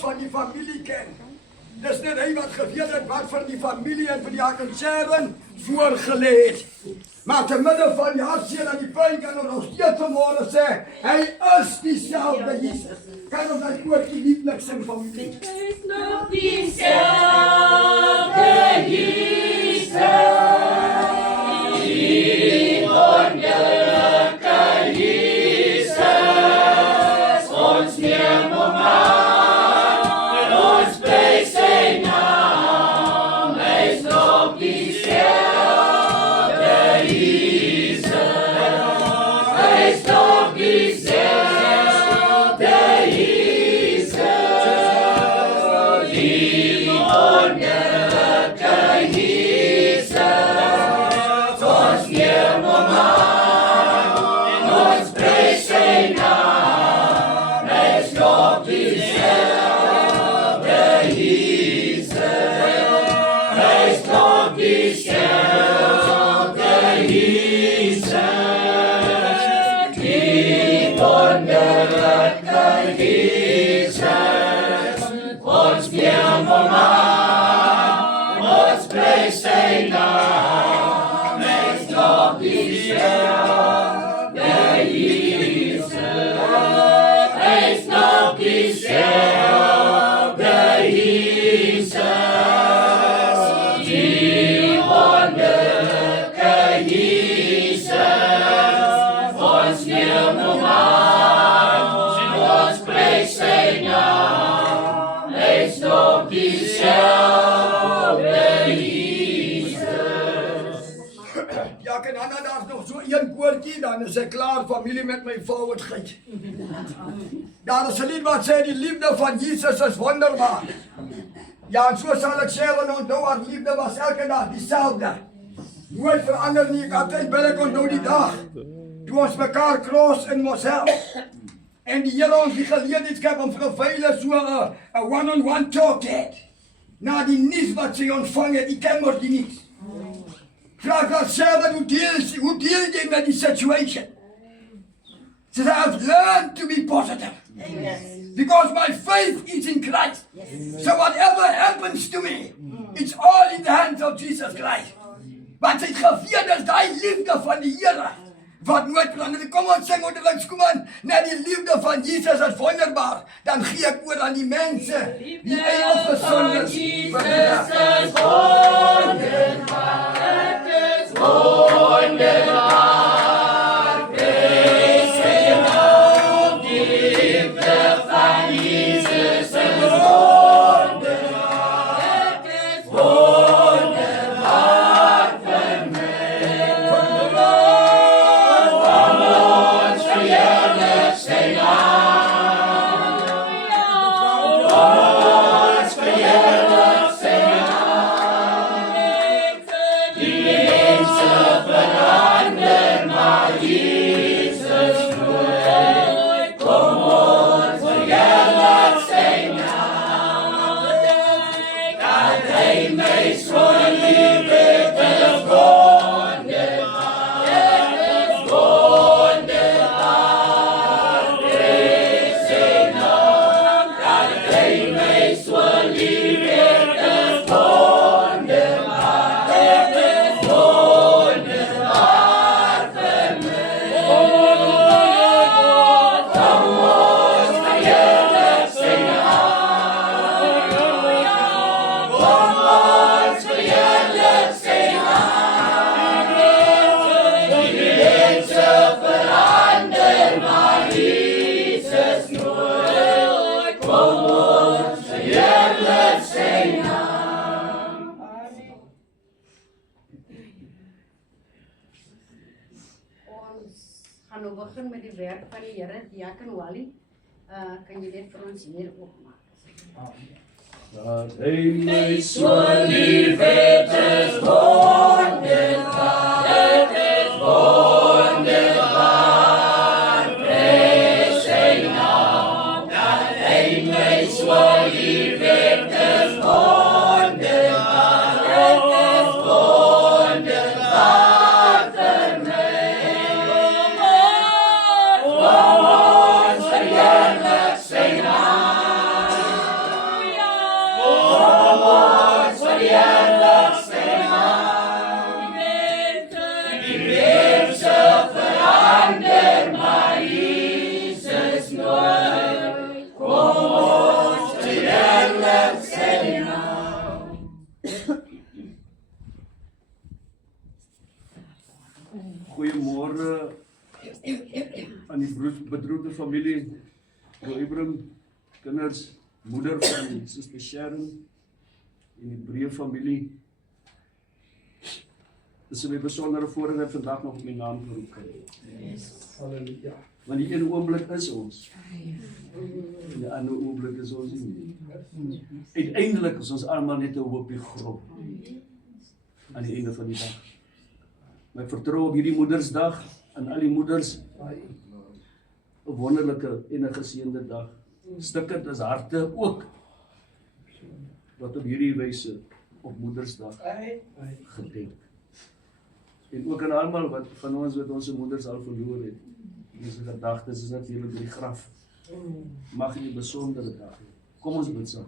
Van die familie ken. Dis net hy wat geweet het wat vir die familie en vir die Hakensheren voorgelê het. Maar te midde van die hartseer en die pyn kan ons nog steeds vanmôre sê, hy is dieselfde Jesus. Kan ons daai koortjie lieflik sing familie? Hy is nog dieselfde Jesus. Die wonderlike Jesus. Ons neem hom aan. Dan is ek klaar familie met my vrouwigheid. Daar is 'n lied wat sê die liefde van Jesus is wonderbaar. Ja, en so sal ek sê en onthou haar liefde was elke dag dieselfde. Nooit verander nie, ek altyd wil ek onthou die dag toe ons mekaar kros in Mosel. En die Here ons die geleentheid gee om vir 'n veilige so 'n one-on-one talk te hê. Na die nuus wat sy ontvang het, die ken mos die nuus. Vraag God self, hoe deal jy met die situation? She said, I've learned to be positive. Amen. Because my faith is in Christ. Amen. So whatever happens to me, it's all in the hands of Jesus Christ. Want sy het geweet is die liefde van die Here wat nooit verander. Kom ons sing onderlinks, kom aan. Net die liefde van Jesus is wonderbaar. Dan gee ek oor aan die mense wie hy afgesonder is. Jesus is wonderbaar. Wonderbaar, wees en ook die liefde van Jesus is wonderbaar. Het is wonderbaar vir my. Kom ons verheerlik sy naam. Kom ons verheerlik sy naam. Die mense verander. begin met die werk van die Here, Diaken Wally. Kan jy dit vir ons hier oopmaak? Dat hy my so lief het, is wonderbaar, het is wonderbaar, prys sy naam. Dat hy my so lief het, is wonderbaar, het is wonderbaar vir my. Kom ons verheerlik sy naam. Die mense verander, maar Jesus nooit. Kom ons verheerlik sy naam. Goeiemôre aan die bedroefde familie, Ibrahim, kinders, moeder van Suster Sharon en die breë familie. Dis 'n besondere voorreg dat vandag nog op my naam geroep kan word. Halleluja. Want die een oomblik is ons. En die ander oomblik is ons nie. Uiteindelik is ons almal net 'n hoop op die grond. Aan die einde van die dag. My vertrou op hierdie Moedersdag aan al die moeders 'n wonderlike en 'n geseënde dag. Stikkend is harte ook wat op hierdie wyse op Moedersdag gedenk. En ook aan almal wat van ons wat ons moeders al verloor het. Ons gedagtes is natuurlik by die graf. Mag jy 'n besondere dag hê. Kom ons bid saam.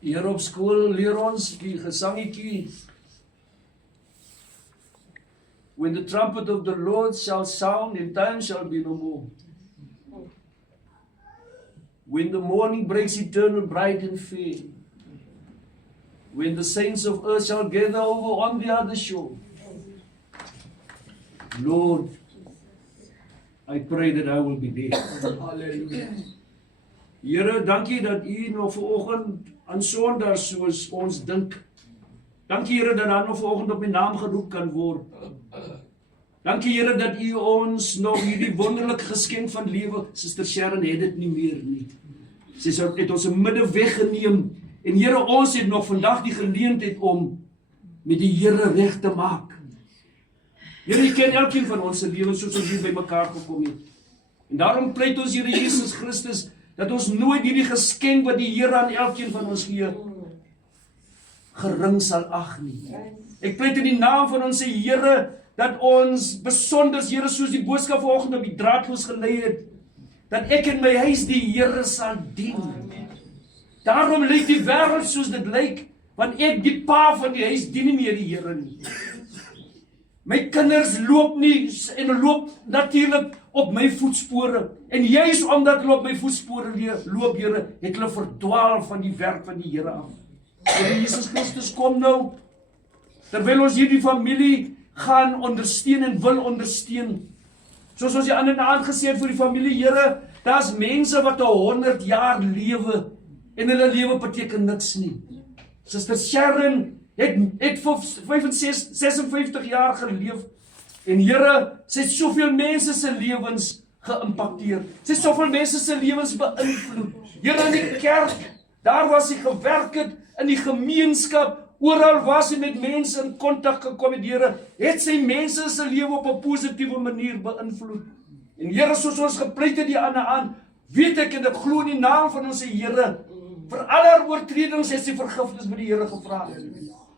Hier op skool leer ons die gesangetjie. When the trumpet of the Lord shall sound, and time shall be no more. When the morning breaks eternal, bright and fair. When the saints of earth shall gather over on the other shore. Lord, I pray that I will be there. Halleluja. Here, dankie dat U nog vanoggend aan Sondag soos ons dink. Dankie Here dat daar nog vanoggend op my naam geroep kan word. Dankie Here dat U ons nog hierdie wonderlike geskenk van lewe, Suster Sharon het dit nie meer nie. Sy het ons 'n midde weggeneem en Here, ons het nog vandag die geleentheid om met die Here reg te maak. Here, U ken elkeen van ons se lewens soos ons hier by mekaar gekom het. En daarom pleit ons Here Jesus Christus dat ons nooit hierdie geskenk wat die Here aan elkeen van ons gee gering sal ag nie. Ek pleit in die naam van ons Here dat ons besonder, Here, soos die boodskap vanoggend op die draadloos gelei het, dat ek in my huis die Here sal dien. Daarom lyk die wêreld soos dit lyk, want ek die pa van die huis dien nie meer die Here nie. My kinders loop nie en loop natuurlik op my voetspore. En juis omdat hulle op my voetspore loop, Here, het hulle verdwaal van die werk van die Here af. Here Jesus Christus, kom nou, terwyl ons hierdie familie gaan ondersteun en wil ondersteun. Soos ons die ander aand gesê het vir die familie, Here, daar's mense wat 100 jaar lewe en hulle lewe beteken niks nie. Suster Sharon het 56 jaar geleef en Here, sy het soveel mense se lewens geïmpakteer. Sy het soveel mense se lewens beïnvloed. Here, in die kerk, daar was sy gewerk het, in die gemeenskap, oral was sy met mense in kontak gekom met Here, het sy mense se lewe op 'n positiewe manier beïnvloed. En Here, soos ons gepleit het die ander aan, weet ek en ek glo in die naam van ons Here, vir al haar oortredings het sy vergifnis by die Here gevra.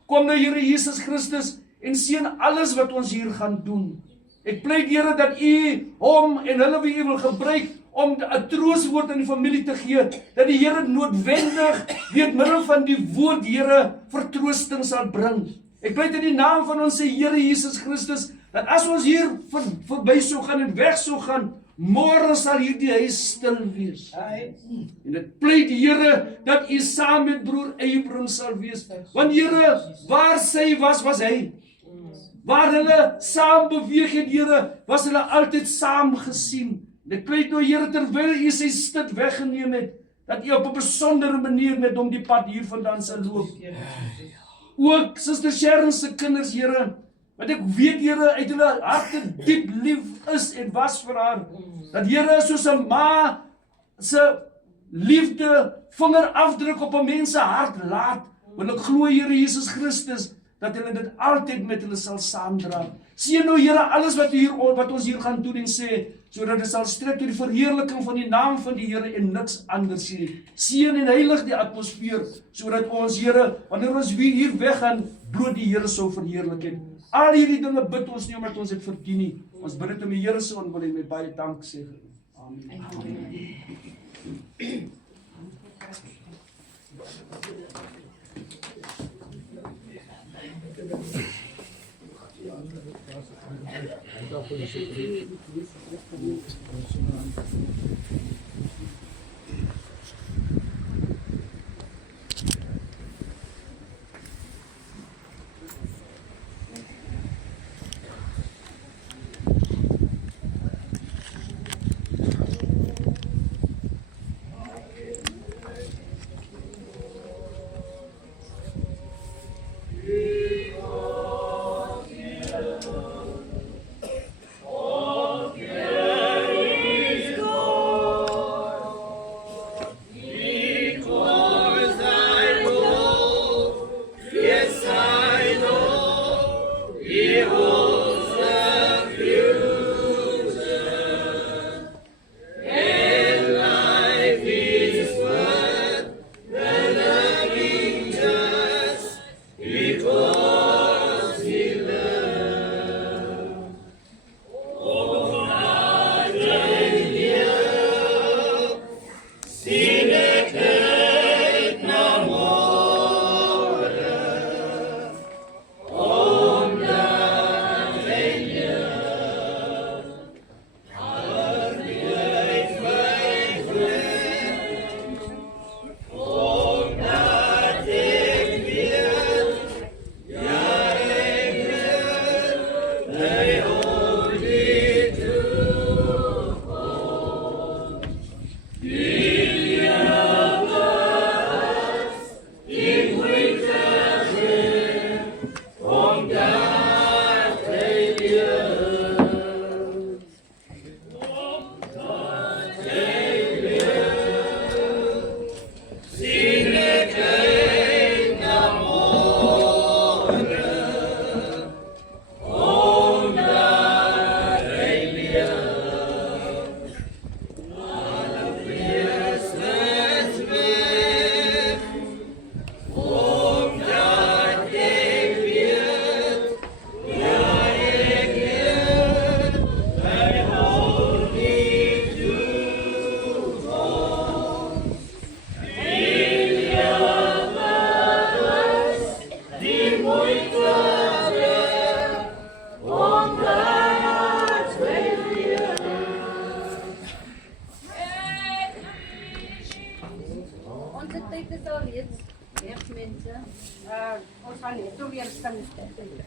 Kom nou Here Jesus Christus en seën alles wat ons hier gaan doen. Ek pleit Here dat U hom en hulle wie U wil gebruik om 'n troostwoord aan die familie te gee, dat die Here noodwendig deur middel van die woord Here vertroosting sal bring. Ek pleit in die naam van ons Here Jesus Christus dat as ons hier verby sou gaan en weg sou gaan, môre sal hierdie huis stil wees. En ek pleit Here dat U saam met broer Abraham sal wees. Want Here, waar sy was hy. Waar hulle saam beweeg het, Here, was hulle altyd saam gesien. En ek pleit nou Here, terwyl U sy stit weggeneem het, dat U op 'n besondere manier met hom die pad hiervandaan sal loop. Ook Suster Sharon se kinders, Here, Want ek weet Here uit hulle harte diep lief is en was vir haar. Dat Here soos 'n ma se liefde vingerafdruk op 'n mens se hart laat. Want ek glo Here Jesus Christus dat hulle dit altyd met hulle sal saamdra. Seën nou Here alles wat ons hier gaan doen en sê, sodat dit sal strek tot die verheerliking van die naam van die Here en niks anders nie. Seën en heilig die atmosfeer, sodat ons Here, wanneer ons hier weggaan, bloot die Here sou verheerlik het. Al hierdie dinge bid ons nie omdat ons dit verdien nie. Ons bid dit om die Here se onwil en met baie dank sê. Amen.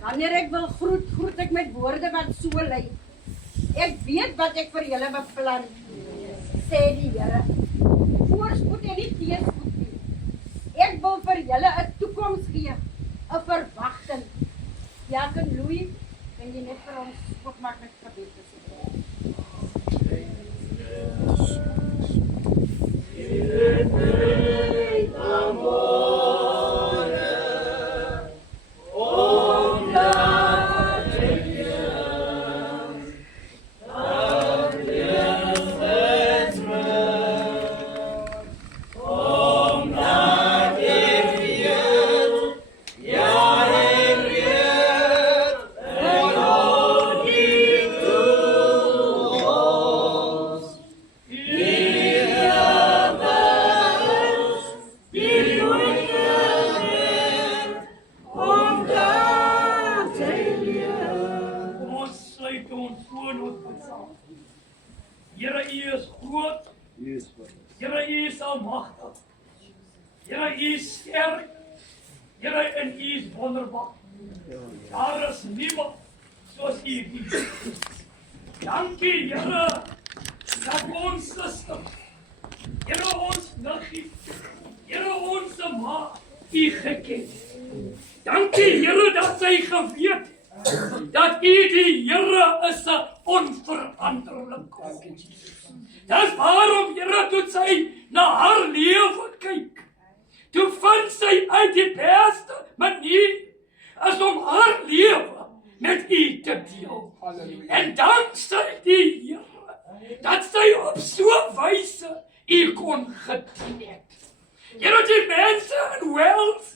Wanneer ek wil groet ek met woorde wat so lyk. Ek weet wat ek vir julle beplan, sê die Here. Voorspoed en nie teëspoed nie. Ek wil vir julle 'n toekoms gee, 'n verwagting. Ja, kan Louis, kan jy net vir ons oopmaak met gebed asseblief? Here, U is groot. Here, U is almagtig. Here, U is sterk. Here, en U is wonderbaar. Daar is niemand soos U nie. Dankie, Here, dat ons suster, Here, ons niggie, Here, ons ma, U geken. Dankie, Here, dat sy geweet, dat U die Here is 'n onveranderlike God. Dis waarom Here toe sy na haar lewe kyk. Toe vind sy uit die beste manier is om haar lewe met U te deel. En danksy die Here, dat sy op so 'n wyse U kon gedien het. Here, die mense in Wales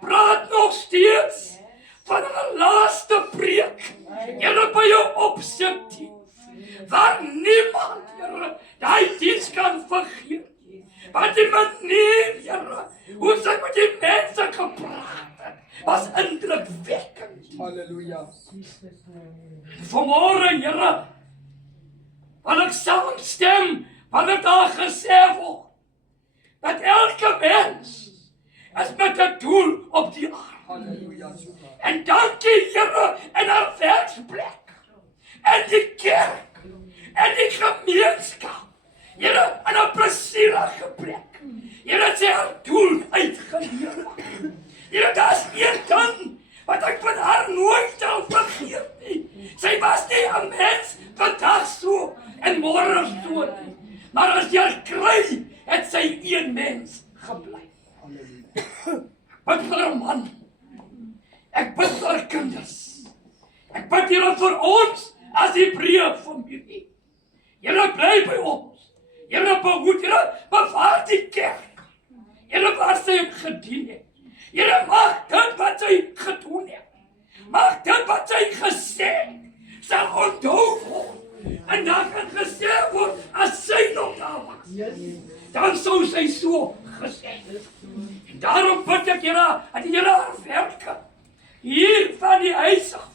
praat nog steeds van 'n laaste preek. Here, by jou opsitting, waar niemand, Here, daai diens kan vergeet. Maar die manier, Here, hoe sy met die mense gepraat het, was indrukwekkend. Halleluja. Vanmôre, Here, wil ek saamstem wat het daar gesê word, dat elke mens is met 'n doel op die aarde. Halleluja. En dankie, Here, in haar werksplek, en die kerk, en die gemeenskap, Here, in 'n plesierige plek. Here, sy haar doel uitgeleef. Here, daar's een ding wat ek van haar nooit sal vergeet nie. Sy was nie 'n mens vandag so en môre so nie. Maar as jy kry, het sy een mens gebly. Wat vir 'n man. Ek bid vir kinders. Ek bid Here vir ons as Hebreë familie. Here, bly by ons. Here, behoed, Here, bewaar die kerk. Here, waar sy het gedien het. Here, mag dit wat sy gedoen het, mag dit wat sy gesê het, sal onthou word. En dan kan gesê word, as sy nog daar was, dan sou sy so gesê het. En daarom bid ek, Here, dat die Here haar werke, hier van die huis af,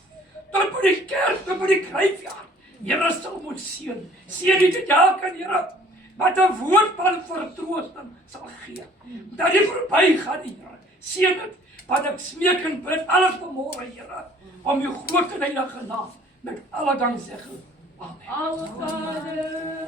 tot by die kerk, tot by die gryfjaar, Here sal moet seën. Seën die te jaken, Here, wat 'n woord van vertroosting sal gee. Dat die verby gaan, Here. Seën dit, wat ek smeek en bid alles vanmôre, Here, om U groot en heilige naam met alle danksegging. Amen. Our Father,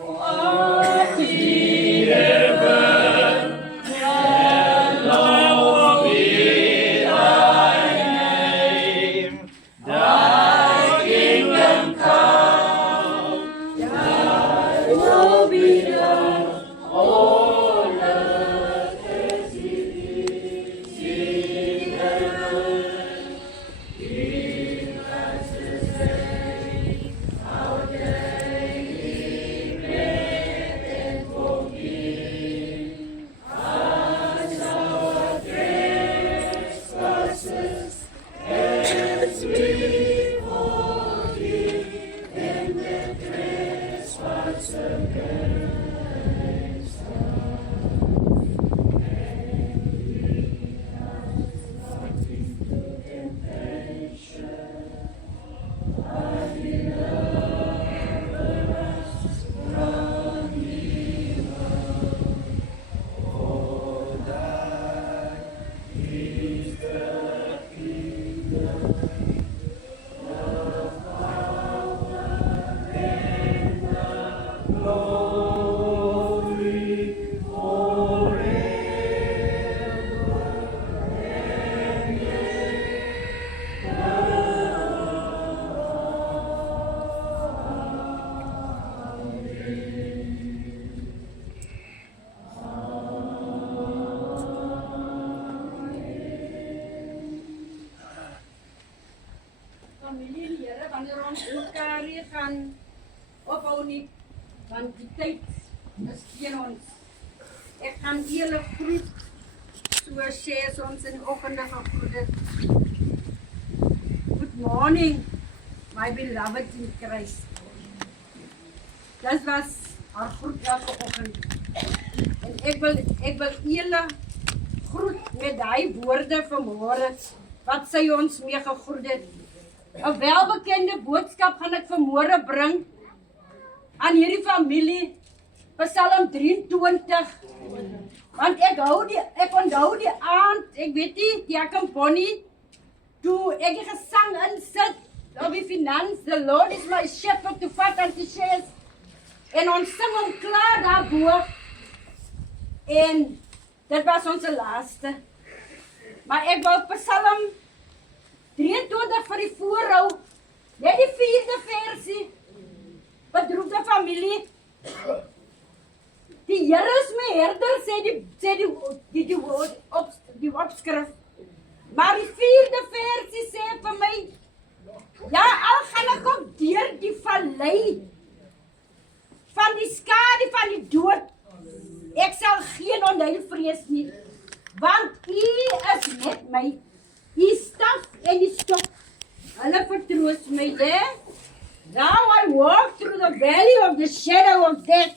familie, Here, wanneer ons mekaar weer gaan ophou nie, want die tyd is teen ons. Ek gaan julle groet, so sê ons in die oggende gegroet het. Good morning, my beloved in Christ. Dit was haar groet elke oggend. En ek wil julle groet met daai woorde vanmôre wat sy ons mee gegroet het. 'n welbekende boodskap gaan ek vanmôre bring aan hierdie familie, Psalm 23. Want ek onthou die aand, ek weet nie, die Bonnie, toe ek die gesang insit, op die finans, the Lord is my shepherd, toe vat aan die sê, en ons sing hom klaar daarbo, en dit was ons laaste. Maar ek wou Psalm 23 vir die voorhou Net die 4de versie. Bedroefde familie. Die Here is my herder, sê die opskrif. Maar die 4de versie sê vir my, ja, al gaan ek ook deur die vallei van die skade van die dood, ek sal geen onheil vrees nie, want U is met my, U staf en die stok, hulle vertroos my, Now I walk through the valley of the shadow of death,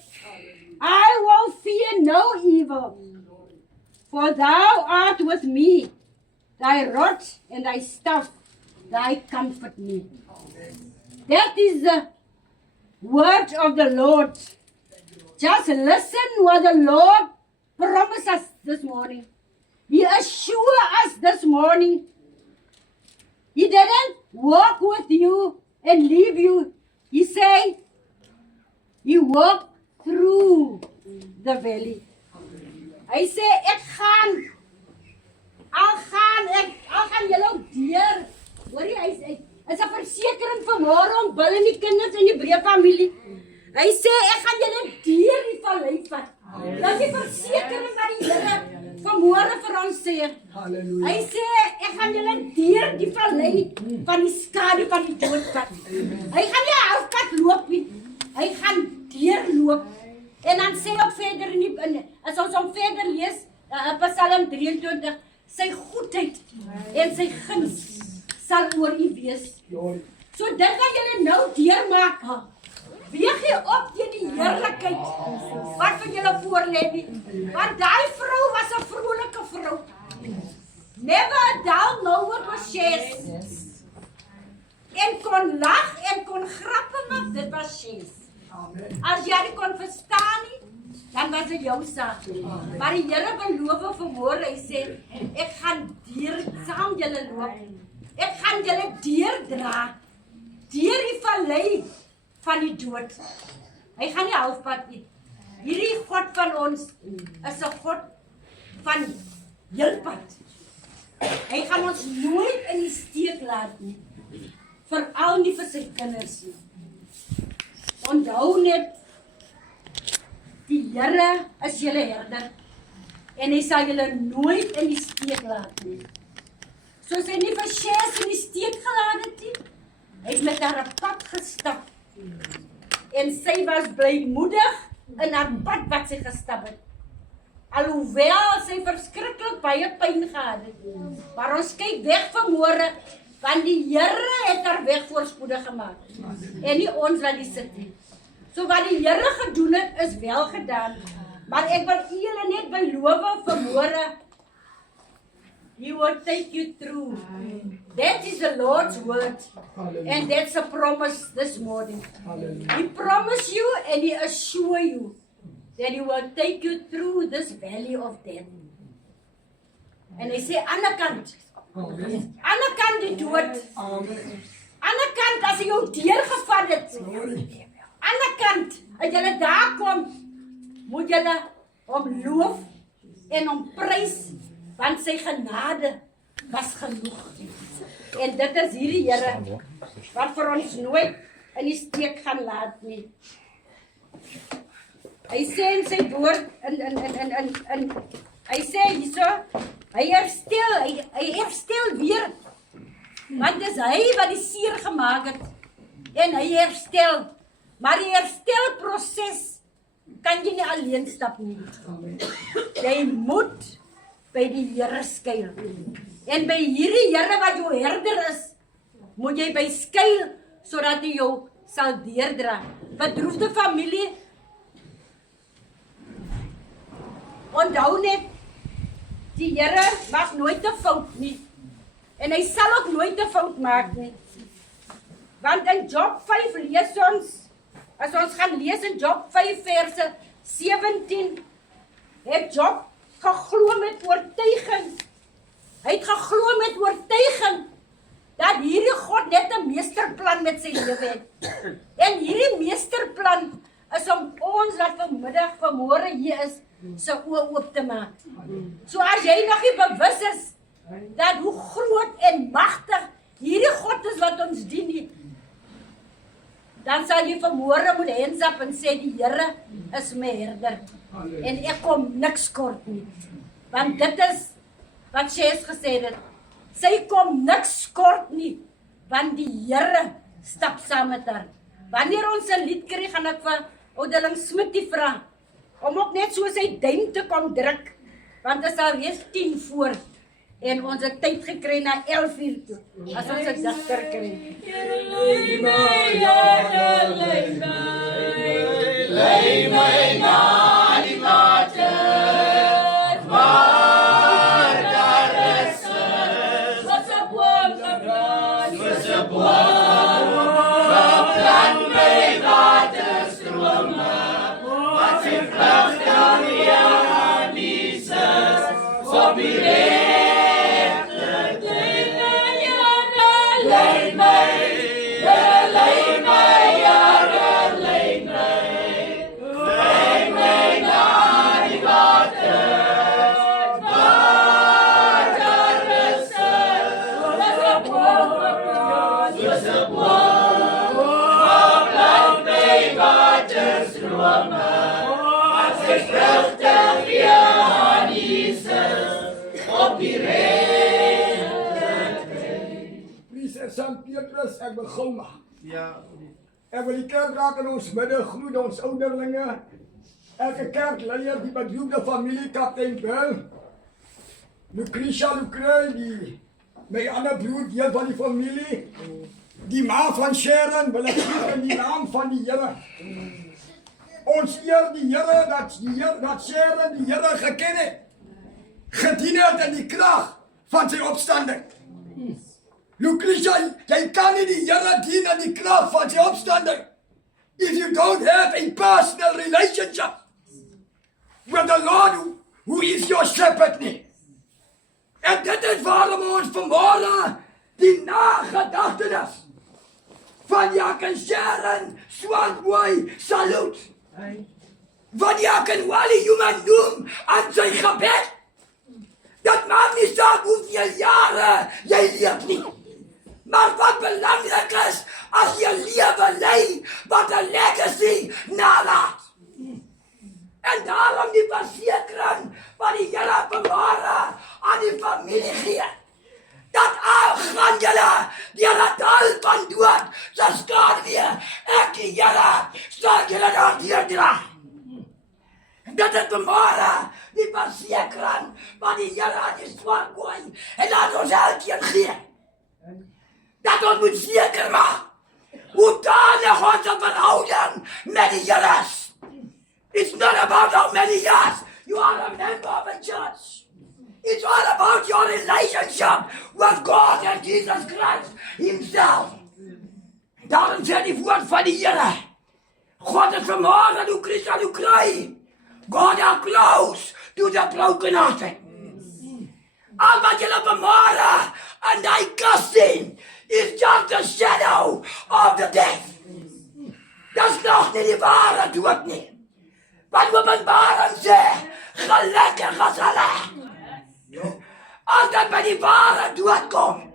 I will fear no evil, for Thou art with me, Thy rod and Thy staff, Thy comfort me. That is the word of the Lord. Just listen what the Lord promised us this morning. He assured us this morning. He didn't walk with you and leave you. He said, He walked through the valley. Hy sê, ek gaan, al gaan julle ook deur. Hoor jy, hy sê, is 'n versekering vir môre om bil en die kinders in die breë familie. Hy sê, ek gaan julle deur die vallei vat. Dat die versekering wat die Here vanmôre vir ons sê. Halleluja. Hy sê, ek gaan julle deur die vallei van die skade van die dood vat. Hy gaan nie halfpad loop nie. Hy gaan deurloop. En dan sê ook verder as ons hom verder lees, Psalm 23, sy goedheid en sy guns sal oor u wees. So dit wat julle nou deurmaak, weeg jy op teen die heerlikheid wat vir julle voorlê nie. Want daai vrou was 'n vrolike vrou. Never a dull moment was shares. En kon lag en kon grappe maak, dit was shares. As jy dit kon verstaan nie, dan was dit jou saak. Maar die Here beloof vanmôre, hy sê, ek gaan saam julle loop. Ek gaan julle deurdra deur die vallei van die dood. Hy gaan nie halfpad nie. Hierdie God van ons is 'n God van heelpad. Hy gaan ons nooit in die steek laat nie. Veral nie vir sy kinders nie. Onthou net, die Here is julle herder en hy sal julle nooit in die steek laat nie. Soos hy nie vir Shes in die steek gelaat het nie, hy het met haar 'n pad gestap en sy was blymoedig in haar pad wat sy gestap het. Alhoewel sy verskriklik baie pyn gehad het. Maar ons kyk weg vanmôre, want die Here het haar weg voorspoedig gemaak. En nie ons wat die sit nie. So wat die Here gedoen het, is wel gedaan. Maar ek wil julle net beloof vanmôre, He will take you through. That is the Lord's word. And that's a promise this morning. He promised you and He assure you that He will take you through this valley of death. En hy sê, ander kant die dood. Ander kant as hy jou deurgevat het. Ander kant, as jy daar kom, moet jy hom loof en hom prys, want sy genade was genoeg. En dit is hierdie Here wat vir ons nooit in die steek gaan laat nie. Hy sê in sy woord, hy sê hierso, hy herstel weer, want dis hy wat die seer gemaak het, en hy herstel, maar die herstelproses kan jy nie alleen stap nie. Jy moet by die Here skuil. En by hierdie Here wat jou herder is, moet jy by skuil, sodat hy jou sal deurdra. Bedroefde familie, onthou net, die Here maak nooit 'n fout nie. En hy sal ook nooit 'n fout maak nie. Want in Job 5 lees ons, as ons gaan lees in Job 5 verse 17, het Job geglo met oortuiging. Hy het geglo met oortuiging dat hierdie God net 'n meesterplan met sy lewe het. En hierdie meesterplan is om ons wat vanmôre hier is, se oë oop te maak. So as jy nog nie bewus is dat hoe groot en magtig hierdie God is wat ons dien nie, dan sal jy vanmôre moet hands up en sê die Here is my herder. En ek kom niks kort nie. Want dit is wat sy het gesê het. Sy kom niks kort nie, want die Here stap saam met haar. Wanneer ons 'n lied kry, gaan ek vir Oudeling Smitty vra om ook net so sy duim te kom druk, want dit is al reeds 10 voor en ons het tyd gekry na 11 uur toe, as ons 'n digter kry. Lei my na die water, waar daar is soos 'n boom geplant, soos 'n boom geplant by waterstrome, wat sy vrugte aan Jesus op die regte tyd. Lei my, lei my, Here, lei my na die water, waar daar is soos 'n boom geplant, soos 'n boom geplant by waterstrome, wat sy vrugte gee aan Jesus op die regte tyd. Priester St. Petrus, ek wil gou maak. Ja. Ek wil die kerk raak in ons midde groet ons ouderlinge. Elke kerkleier, die bedroefde familie, Kaptein Bill, Lucretia Lucrey, die my ander broer, deel van die familie, die ma van Sharon, wil ek groet in die naam van die Here. Ons eer die Here dat Sharon die Here geken het, gedien het in die krag van sy opstanding. Lucretia, jy kan nie die Here dien in die krag van sy opstanding if you don't have a personal relationship with the Lord who is your shepherd nie. En dit is waarom ons vanmôre die nagedagtenis van Jack en Sharon Swartboy salute. Wat Jack en Wally Human noem aan sy gebed. Dat maak nie saak hoeveel jare jy leef nie. Maar wat belangrik is, as jy lewe lei, wat 'n legacy nalaat. En daarom die versekering wat die Here vanmôre aan die familie gee. Dat al gaan julle deur 'n dal van dood, so skade weer, ek die Here sal julle daar dra. Dat het vanmôre die versekering wat die Here aan die swart gooi, en laat ons elkeen gee. Dat ons moet zeker maak, hoe danig onze verhouding met die Here is. It's not about how many years you are a member of a church. It's all about your relationship with God and Jesus Christ himself. Daarom sê die woord van die Here, God is vanmôre toe Christus toe kry. God are close to the brokenhearted. Al wat julle vanmôre in die kas sien, is just a shadow of the death. Dis nog nie die ware dood nie. Wat Openbaring sê, gelukkig is hulle. As dit by die ware dood kom,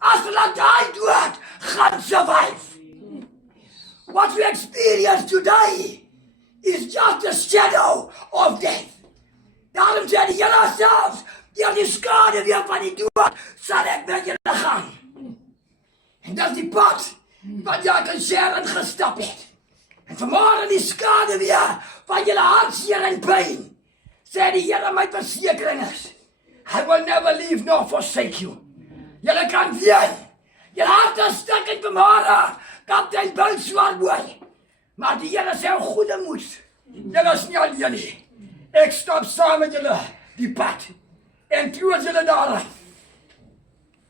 as hulle die dood gaan survive. What we experience today is just a shadow of death. Daarom sê die Here selfs, deur die skade weer van die dood, sal ek met julle gaan. En dat is die pad wat Jack en Sharon gestap het. En vanmôre die skade weer van julle hartseer en pyn. Sê die Here my versekering is, I will never leave nor forsake you. Julle kan weet, julle hart is stikkend vanmôre, Kaptein Bill Swartboy. Maar die Here sê goeie moed. Julle is nie alleen nie. Ek stap saam met julle die pad. En troos julle daarin.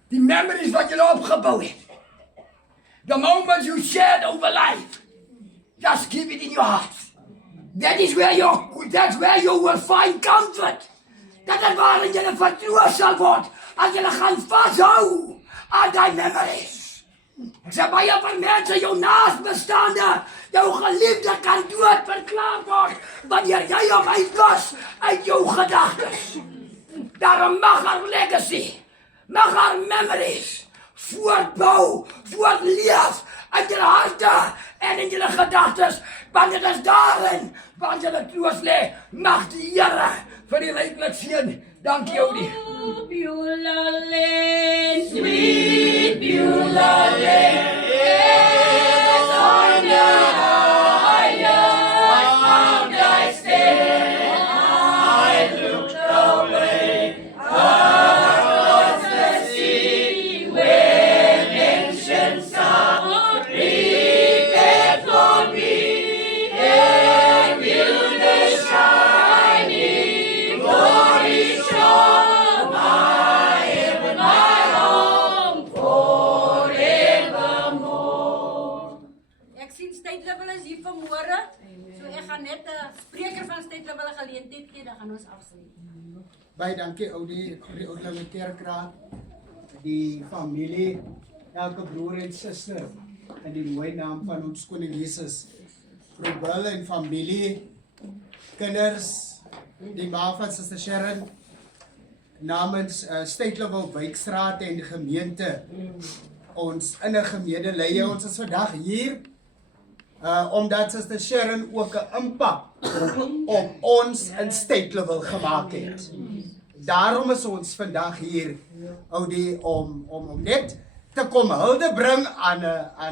Die memories wat julle opgebou het. The moments you shared over life, just keep it in your heart. That's where you will find comfort. Dat is waarin julle vertroos sal word, as julle gaan vashou aan die memories. Ek sê baie van mense, jou naasbestaande, jou geliefde kan dood verklaar word, wanneer jy hom uitlos uit jou gedagtes. Daarom mag haar legacy, mag haar memories, voortbou, voortleef uit julle harte en in julle gedagtes, want dit is daarin waar julle troos lê. Mag die Here vir die ryklik seën. Dankie Oudie. Oh, Beulah Lane, sweet Beulah Lane, yes, on the highest mount I stand. I looked away across the sea, where nations are prepared for me, and will the shining glory show my heaven, my home forevermore. Ek sien State Level is hier vanmôre. So ek gaan net 'n spreker van State Level 'n geleentheid gee, dan gaan ons afsluit. Baie dankie Oudie, ek groet Oudlike Kerkraad, die familie, elke broer en suster in die mooi naam van ons Koning Jesus. Groet Bill en familie, kinders, die ma van Suster Sharon, namens State Level Wijkstraat en gemeente, ons innige medelee, ons is vandag hier, omdat Suster Sharon ook 'n impak op ons in State Level gemaak het. Daarom is ons vandag hier, Oudie, om net te kom hulde bring aan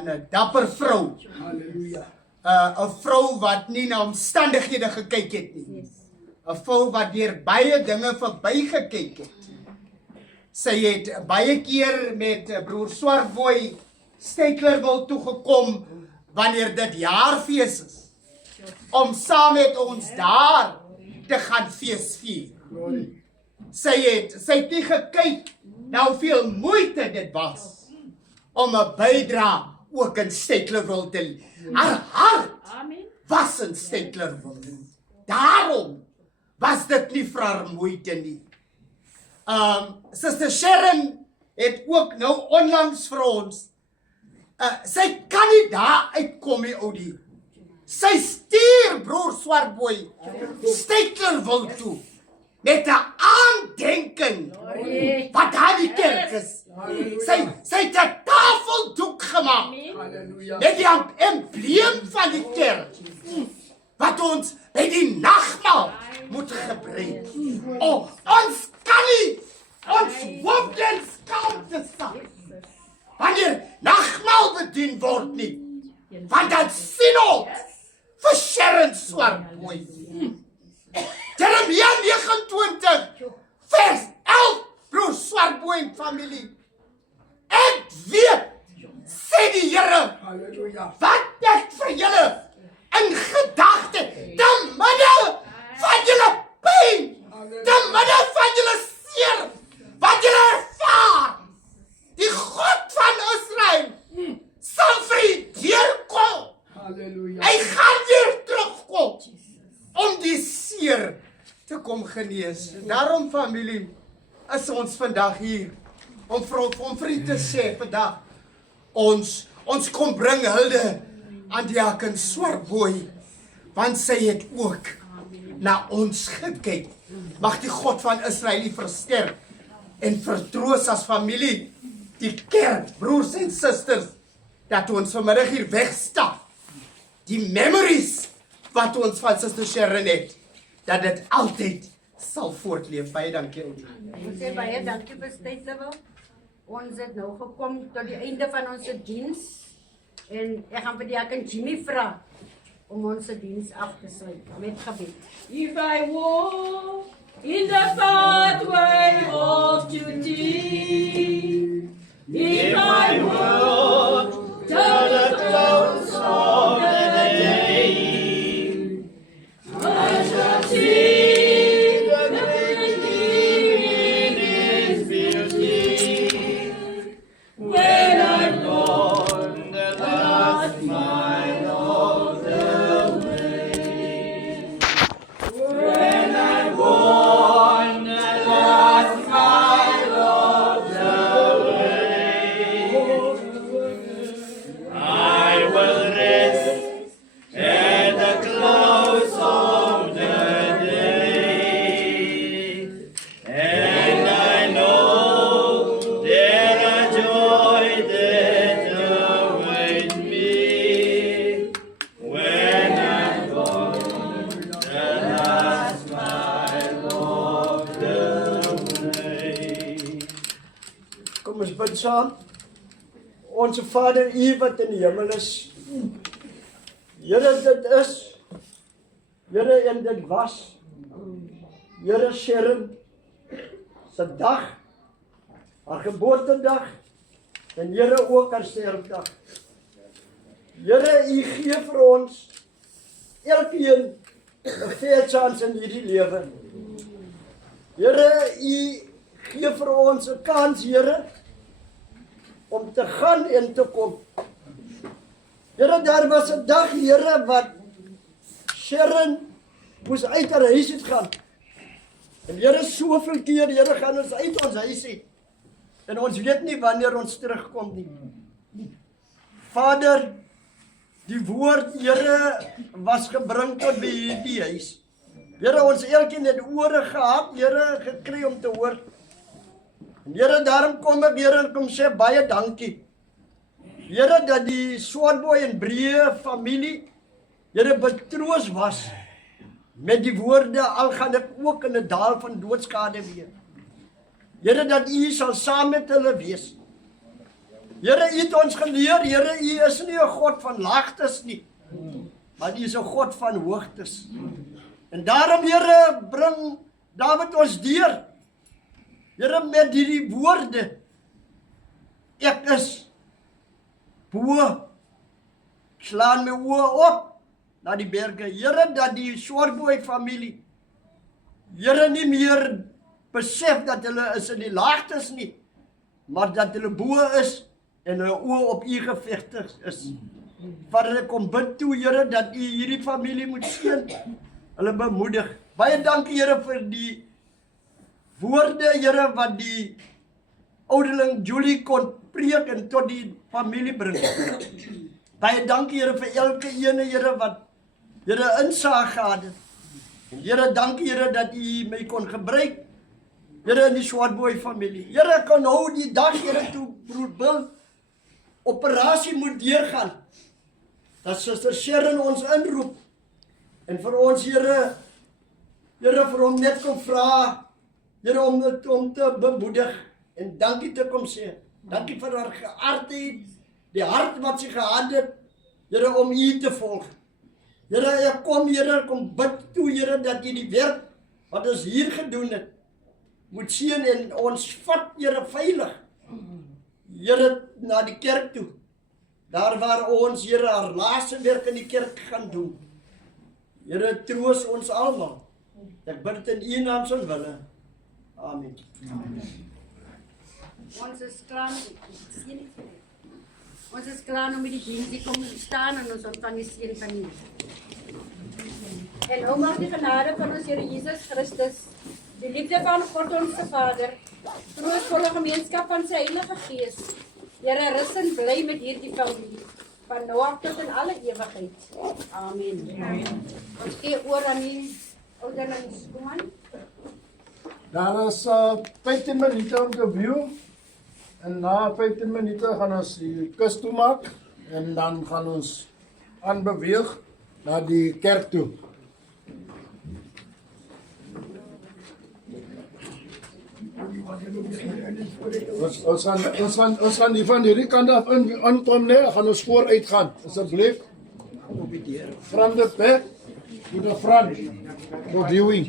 'n dapper vrou. Halleluja. 'n Vrou wat nie na omstandighede gekyk het nie. 'n Vrou wat deur baie dinge verbygekyk het. Sy het baie keer met broer Swartboy Steeklerville toe gekom wanneer dit jaarfees is, om saam met ons daar te gaan feesvier. Sy het nie gekyk na hoeveel moeite dit was om 'n bydra ook in Steeklerville te lewer. Haar hart was in Steeklerville. Daarom was dit nie vir haar moeite nie. Suster Sharon het ook nou onlangs vir ons, sy kan nie daar uitkom nie, Oudie. Sy stuur broer Swartboy Steeklerville toe met 'n aandenking wat daar die kerk is. Sy het 'n tafeldoek gemaak Halleluja. met die embleem van die kerk wat ons by die nagmaal moet gebruik. Ons kan nie ons hoop en skaamte staan wanneer nagmaal bedien word nie, want dan sien ons vir Sharon Swartboy. Jeremia 29 vers 11, broer Swartboy en familie. Ek weet, sê die Here, Halleluja. wat ek vir julle in gedagte, te midde van julle pyn, te midde van julle seer, wat julle ervaar, die God van Israel sal vir u deurkom. Halleluja. Hy gaan weer terugkom om die seer te kom genees. Daarom familie, is ons vandag hier om vir u te sê vandag, ons kom bring hulde aan diaken Swartboy, want sy het ook na ons gekyk. Mag die God van Israel u versterk en vertroos as familie, die kerk, broers en susters, dat ons vanmiddag hier wegstap. Die memories wat ons van Suster Sharon het, dat dit altyd sal voortleef. Baie dankie. Ons sê baie dankie vir State Level. Ons het nou gekom tot die einde van ons diens en ek gaan vir diaken Jimmy vra om ons diens af te sluit met gebed. If I walk in the pathway of duty, if I walk to the close of the day, I shall see the beginning is beauty. When I'm gone, the last mile of the way. When I'm bid saam. Onse Vader, U wat in die hemel is. Here, dit is. Here, en dit was. Here, Sharon se dag, haar geboortedag, en Here ook haar sterfdag. Here, U gee vir ons elkeen 'n fair chance in hierdie lewe. Here, U gee vir ons 'n kans, Here, om te gaan en te kom. Here, daar was 'n dag, Here, wat Sharon moes uit haar huis uit gaan. En Here, soveel keer, Here, gaan ons uit ons huis uit. En ons weet nie wanneer ons terugkom nie. Vader, die woord, Here, was gebring tot by hierdie huis. Here, ons elkeen het ore gehad, Here, gekry om te hoor. En Here, daarom kom ek, Here, en kom sê baie dankie. Here, dat die Swartboy en Breë familie, Here, betroos was met die woorde, al gaan ek ook in 'n daal van doodskade weer. Here, dat U sal saam met hulle wees. Here, U het ons geleer, Here, U is nie 'n God van laagtes nie, maar U is 'n God van hoogtes. En daarom, Here, bring Dawid ons deur. Here, met hierdie woorde, ek is bo, slaan my oë op na die berge. Here, dat die Swartboy familie, Here, nie meer besef dat hulle is in die laagtes nie, maar dat hulle bo is en hulle oë op U gevestig is. Vader, ek kom bid toe, Here, dat U hierdie familie moet seën, hulle bemoedig. Baie dankie, Here, vir die woorde, Here, wat die ouderling Julie kon preek en tot die familie bring. Baie dankie, Here, vir elke ene, Here, wat, Here, insaag gehad het. En Here, dankie, Here, dat U my kon gebruik, Here, in die Swartboy familie. Here, ek kan nou die dag, Here, toe broer Bill operasie moet deurgaan, dat Suster Sharon ons inroep, en vir ons, Here, vir hom net kom vra, Here, om te bemoedig, en dankie te kom sê. Dankie vir haar geaardheid, die hart wat sy gehad het, Here, om U te volg. Here, ek kom, Here, kom bid toe, Here, dat U die werk wat ons hier gedoen het, moet sien en ons vat, Here, veilig, Here, na die kerk toe. Daar waar ons, Here, haar laaste werk in die kerk gaan doen. Here, troos ons almal. Ek bid dit in U naam se wille. Amen. Ons is klaar. Ons is klaar om met die dienst te kom staan en ons ontvang die seën van U. En nou mag die genade van ons Here Jesus Christus, die liefde van God onze Vader, troostvolle gemeenskap van sy Heilige Gees, Here, rus en bly met hierdie familie, van nou af tot in alle ewigheid. Amen. Ons gee oor aan die ouderlings. Kom aan. Daar is 15 minute om te view. En na 15 minute gaan ons die kus toemaak. En dan gaan ons aanbeweeg na die kerk toe. Ons gaan die van hierdie kant af aankom, nee, gaan ons vooruit gaan. Asseblief. From the back to the front for viewing.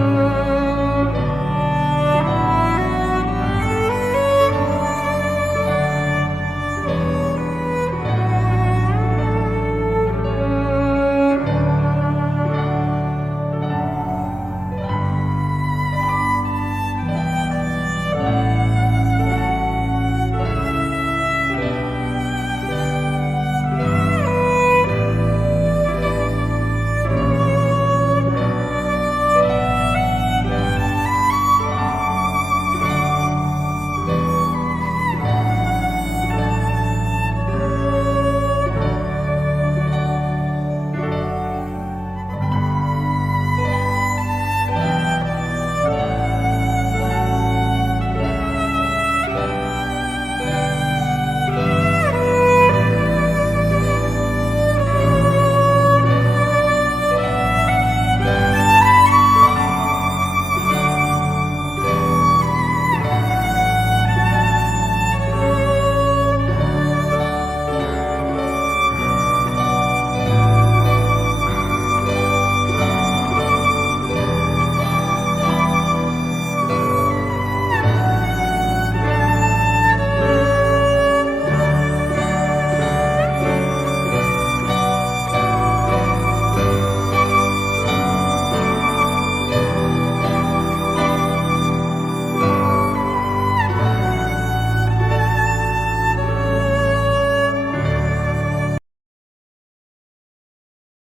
Here.